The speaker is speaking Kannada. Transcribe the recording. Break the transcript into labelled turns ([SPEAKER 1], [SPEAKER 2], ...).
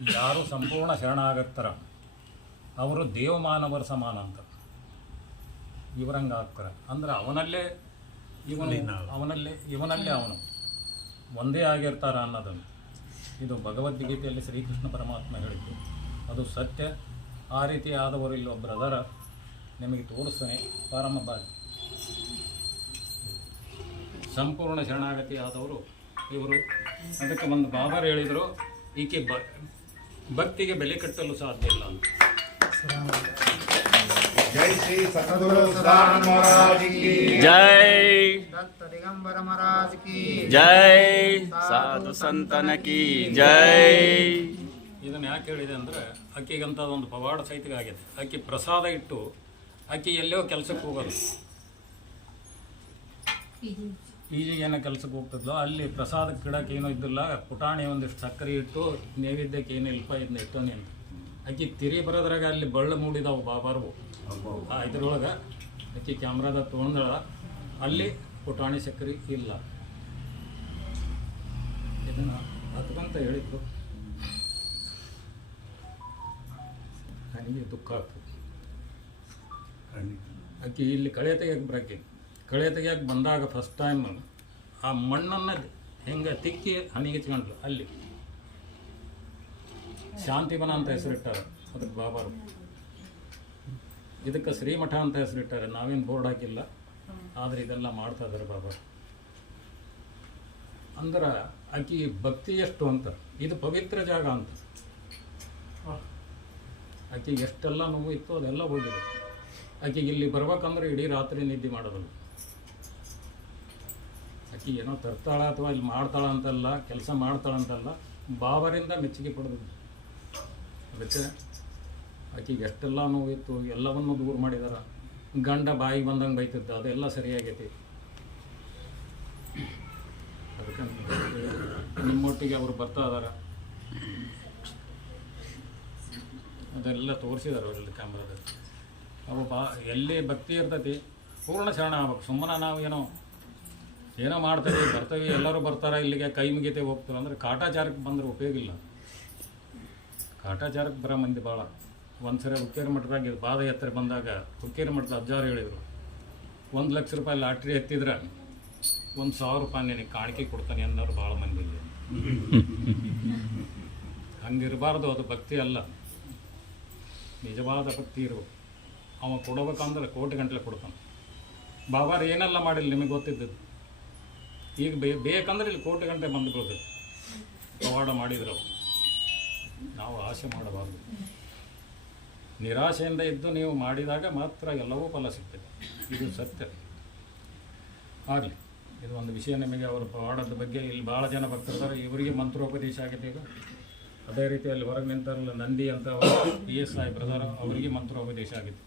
[SPEAKER 1] ಯಾರು ಸಂಪೂರ್ಣ ಶರಣಾಗತ್ತರ? ಅವರು ದೇವಮಾನವರ ಸಮಾನ ಅಂತ. ಇವರಂಗ ಆಗ್ತಾರೆ. ಅಂದ್ರೆ ಅವನಲ್ಲೇ ಇವನು ಅವನಲ್ಲೇ ಇವನಲ್ಲೇ ಅವನು. ಒಂದೇ ಆಗಿರ್ತಾರ ಅನ್ನೋದನ್ನು. ಇದು ಭಗವದ್ಗೀತೆಯಲ್ಲಿ ಶ್ರೀಕೃಷ್ಣ ಪರಮಾತ್ಮ ಹೇಳಿದ್ದು. ಅದು ಸತ್ಯ. ಆ ರೀತಿ ಆದವರು ಇಲ್ಲೊಬ್ಬರು ಅದರ ನಿಮಗೆ ತೋರಿಸ್ತೇನೆ. ಪ್ರಾರಂಭ ಬಾರಿ ಸಂಪೂರ್ಣ ಶರಣಾಗತಿ ಆದವರು ಇವರು. ಅದಕ್ಕೆ ಒಂದು ಬಾಬರು ಹೇಳಿದರು ಈಕೆ ಬ ಭಕ್ತಿಗೆ ಬೆಲೆ ಕಟ್ಟಲು ಸಾಧ್ಯ ಇಲ್ಲ ಅಂತ.
[SPEAKER 2] ಜೈ
[SPEAKER 3] ಶ್ರೀ ಸತಗುರು ಜೈ ದತ್ತ
[SPEAKER 2] ಜೈ ಸಾಧು ಸಂತನ ಕಿ ಜೈ.
[SPEAKER 1] ಇದನ್ನ ಯಾಕೆ ಹೇಳಿದೆ ಅಂದ್ರೆ ಅಕ್ಕಿಗಂತ ಒಂದು ಪವಾಡ ಸಹಿತಗಾಗಿದೆ ಅಕ್ಕಿ ಪ್ರಸಾದ ಇಟ್ಟು ಅಕ್ಕಿ ಎಲ್ಲೋ ಕೆಲಸಕ್ಕೆ ಹೋಗೋದು. ಈಜಿಗೆ ಏನೋ ಕೆಲಸಕ್ಕೆ ಹೋಗ್ತಿದ್ಲೋ. ಅಲ್ಲಿ ಪ್ರಸಾದಕ್ಕೆ ಗಿಡಕ್ಕೆ ಏನೂ ಇದ್ದಿಲ್ಲ. ಪುಟಾಣಿ ಒಂದಿಷ್ಟು ಸಕ್ಕರೆ ಇಟ್ಟು ನೈವೇದ್ಯಕ್ಕೆ ಏನು ಇಲ್ಪ ಇದನ್ನ ಇಟ್ಟು ನೀನು ಅಕ್ಕಿ ತಿರಿ ಬರೋದ್ರಾಗ ಅಲ್ಲಿ ಬಳ್ಳ ಮೂಡಿದಾವು ಬಾಬಾರ್ವು ಇದ್ರೊಳಗೆ ಅಕ್ಕಿ ಕ್ಯಾಮ್ರಾದ ತೊಗೊಂಡಳ ಅಲ್ಲಿ ಪುಟಾಣಿ ಸಕ್ಕರೆ ಇಲ್ಲ. ಇದನ್ನು ಹತ್ಕೊಂತ ಹೇಳಿದ್ರು ನನಗೆ ದುಃಖ ಆಗ್ತದೆ. ಅಕ್ಕಿ ಇಲ್ಲಿ ಕಳೆ ತೆಗಿಯಕ್ಕೆ ಬರಕ್ಕೆ. ಕಳೆ ತೆಗಿಯಕ್ಕೆ ಬಂದಾಗ ಫಸ್ಟ್ ಟೈಮ್ ಆ ಮಣ್ಣನ್ನು ಹೆಂಗೆ ತಿಕ್ಕಿ ಹನಿಗಿಚ್ಕೊಂಡ್ರು ಅಲ್ಲಿ. ಶಾಂತಿವನ ಅಂತ ಹೆಸರಿಟ್ಟಾರೆ ಅದಕ್ಕೆ ಬಾಬಾರು. ಇದಕ್ಕೆ ಶ್ರೀಮಠ ಅಂತ ಹೆಸರಿಟ್ಟಾರೆ, ನಾವೇನು ಬೋರ್ಡ್ ಹಾಕಿಲ್ಲ, ಆದರೆ ಇದೆಲ್ಲ ಮಾಡ್ತಾ ಇದ್ದಾರೆ ಬಾಬಾರು. ಅಂದ್ರೆ ಆಕಿ ಭಕ್ತಿ ಎಷ್ಟು ಅಂತ, ಇದು ಪವಿತ್ರ ಜಾಗ ಅಂತ. ಆಕೆಗೆ ಎಷ್ಟೆಲ್ಲ ನೋವು ಇತ್ತು ಅದೆಲ್ಲ ಹೋಗಿದೆ. ಆಕೆಗೆ ಇಲ್ಲಿ ಬರ್ಬೇಕಂದ್ರೆ ಇಡೀ ರಾತ್ರಿ ನಿದ್ದೆ ಮಾಡೋದಲ್ಲ. ಆಕೆ ಏನೋ ತರ್ತಾಳ ಅಥವಾ ಇಲ್ಲಿ ಮಾಡ್ತಾಳ ಅಂತಲ್ಲ, ಕೆಲಸ ಮಾಡ್ತಾಳ ಅಂತಲ್ಲ ಬಾಬರಿಂದ ಮೆಚ್ಚುಗೆ ಪಡೆದಿದ್ದು ಅದಕ್ಕೆ ಆಕೆಗೆ ಎಷ್ಟೆಲ್ಲ ನೋವಿತ್ತು, ಎಲ್ಲವನ್ನು ದೂರ ಮಾಡಿದಾರ. ಗಂಡ ಬಾಯಿ ಬಂದಂಗೆ ಬೈತಿದ್ದ, ಅದೆಲ್ಲ ಸರಿಯಾಗೈತಿ. ಅದಕ್ಕೆ ನಿಮ್ಮೊಟ್ಟಿಗೆ ಅವರು ಬರ್ತಾ ಇದಾರ. ಅದೆಲ್ಲ ತೋರಿಸಿದಾರೆ ಅವರೆಲ್ಲ ಕ್ಯಾಮ್ರಾದಲ್ಲಿ. ಅವು ಬಾ ಎಲ್ಲಿ ಭಕ್ತಿ ಇರ್ತೈತಿ. ಪೂರ್ಣ ಶರಣ ಆಗ್ಬೇಕು. ಸುಮ್ಮನೆ ನಾವು ಏನೋ ಏನೋ ಮಾಡ್ತೇವೆ ಬರ್ತೇವೆ ಎಲ್ಲರೂ ಬರ್ತಾರೆ, ಇಲ್ಲಿಗೆ ಕೈ ಮುಗಿತೆ ಹೋಗ್ತೇವೆ ಅಂದ್ರೆ ಕಾಟಾಚಾರಕ್ಕೆ ಬಂದ್ರೆ ಉಪಯೋಗ ಇಲ್ಲ. ಕಾಟಾಚಾರಕ್ಕೆ ಬರೋ ಮಂದಿ ಭಾಳ ಒಂದ್ಸರಿ ಹುಕ್ಕೇರಿ ಮಠದಾಗ ಇದು ಪಾದಯಾತ್ರೆ ಬಂದಾಗ, ಹುಕ್ಕೇರಿ ಮಠದ ಅಜ್ಜಾರು ಹೇಳಿದರು, ಒಂದು ಲಕ್ಷ ರೂಪಾಯಿ ಲಾಟ್ರಿ ಎತ್ತಿದ್ರೆ ಒಂದು ಸಾವಿರ ರೂಪಾಯಿ ನಿನಗೆ ಕಾಣಿಕೆ ಕೊಡ್ತಾನೆ ಅನ್ನೋರು ಭಾಳ ಮಂದಿ ಇಲ್ಲಿ. ಹಂಗಿರಬಾರ್ದು, ಅದು ಭಕ್ತಿ ಅಲ್ಲ. ನಿಜವಾದ ಭಕ್ತಿ ಇರು ಅವ ಕೊಡಬೇಕಂದ್ರೆ ಕೋಟಿ ಗಂಟಲೆ ಕೊಡ್ತಾನೆ. ಬಾಬಾರು ಏನೆಲ್ಲ ಮಾಡಿಲ್ಲ, ನಿಮಗೆ ಗೊತ್ತಿದ್ದದ್ದು. ಈಗ ಬೇಕಂದ್ರೆ ಇಲ್ಲಿ ಕೋಟಿ ಗಂಟೆ ಬಂದು ಬೀಳ್ತದೆ. ಪವಾಡ ಮಾಡಿದ್ರು. ನಾವು ಆಸೆ ಮಾಡಬಾರ್ದು. ನಿರಾಶೆಯಿಂದ ಇದ್ದು ನೀವು ಮಾಡಿದಾಗ ಮಾತ್ರ ಎಲ್ಲವೂ ಫಲ ಸಿಗ್ತದೆ. ಇದು ಸತ್ಯ. ಆಗಲಿ, ಇದು ಒಂದು ವಿಷಯ ನಿಮಗೆ ಅವರು ಪವಾಡದ ಬಗ್ಗೆ ಇಲ್ಲಿ ಭಾಳ ಜನ ಬರ್ತಿರ್ತಾರೆ ಇವರಿಗೆ ಮಂತ್ರೋಪದೇಶ ಆಗಿದೆ ಈಗ. ಅದೇ ರೀತಿ ಅಲ್ಲಿ ಹೊರಗೆ ನಿಂತಾರಲ್ಲ ನಂದಿ ಅಂತ ಪಿ ಎಸ್ ಐ ಬ್ರದರ್ ಅವರಿಗೆ ಮಂತ್ರೋಪದೇಶ ಆಗಿದೆ